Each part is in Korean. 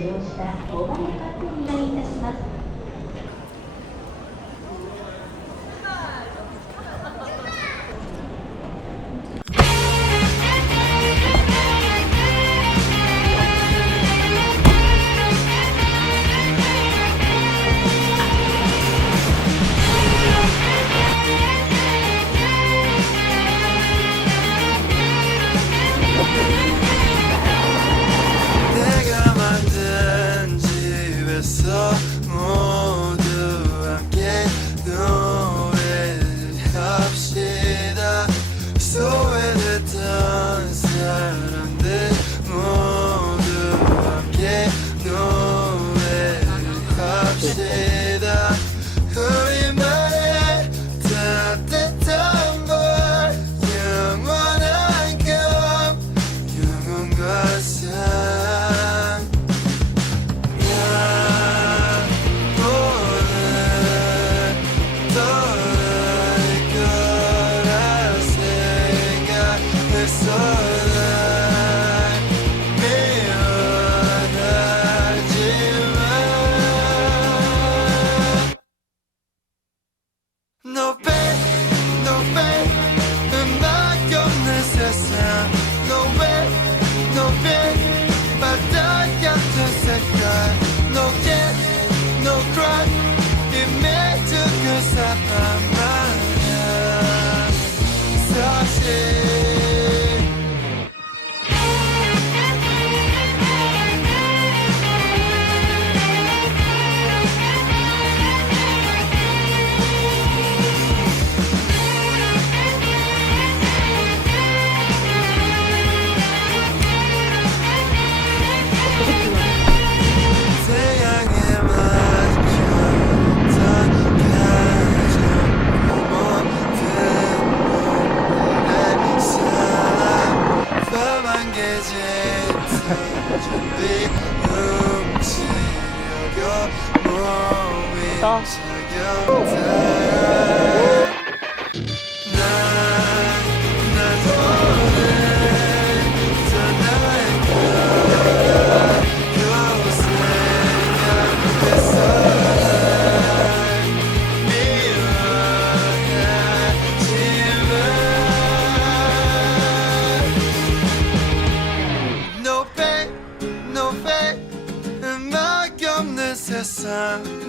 ご利用したモバイルバッテリーにいたします。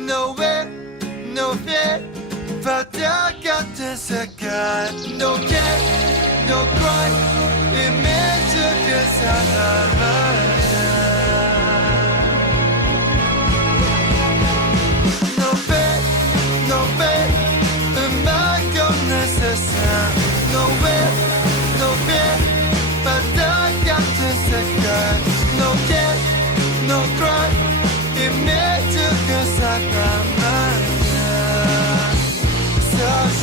No way, no fear, 바다 같은 색깔. No care, no cry, 이미지 그 사람아. No fear, no fear, 음악 없는 세상. No way, no fear, 바다 같은 색깔. No care, no cry, 이미지 그 사람아. 사실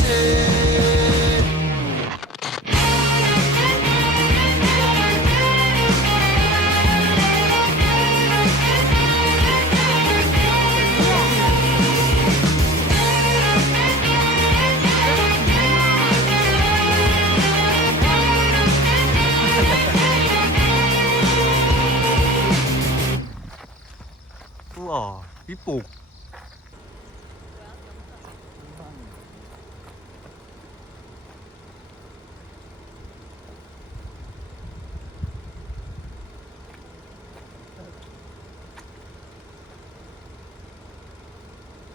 우와 이뻐.